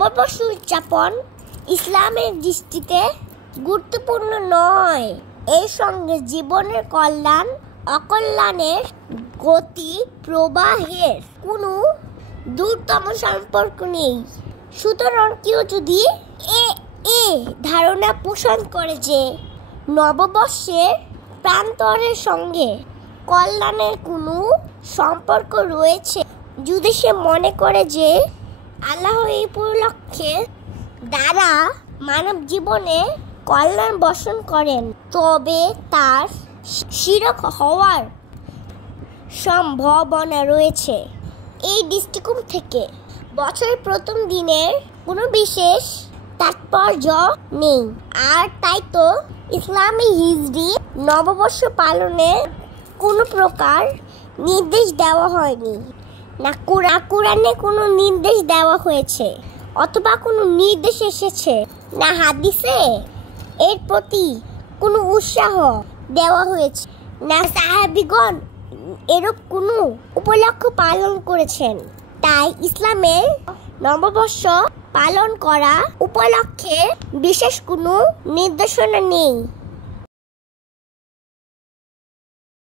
নববর্ষ উদযাপন ইসলামের দৃষ্টিতে গুরুত্বপূর্ণ নয়। এর সঙ্গে জীবনের কল্যাণ অকল্যাণের গতি প্রবাহের কোনো দূরতম সম্পর্ক নেই। সুতরাং কেউ যদি এ ধারণা পোষণ করে যে নববর্ষের প্রান্তরের সঙ্গে কল্যাণের কোনো সম্পর্ক রয়েছে, যদি সে মনে করে যে আল্লাহ এই উপলক্ষে দ্বারা মানব জীবনে কল্যাণ বর্ষণ করেন, তবে তার শিরক হওয়ার সম্ভাবনা রয়েছে। এই দৃষ্টিকোণ থেকে বছরের প্রথম দিনের কোনো বিশেষ তাৎপর্য নেই। আর তাই তো ইসলামী হিজরি নববর্ষ পালনের কোনো প্রকার নির্দেশ দেওয়া হয়নি, না কোরআনে কোনো নির্দেশ দেওয়া হয়েছে অথবা কোনো নির্দেশ এসেছে, না হাদিসে এর প্রতি কোনো উৎসাহ দেওয়া হয়েছে, না সাহাবীগণ এরূপ কোনো উপলক্ষ পালন করেছেন। তাই ইসলামের নববর্ষ পালন করা উপলক্ষে বিশেষ কোনো নির্দেশনা নেই।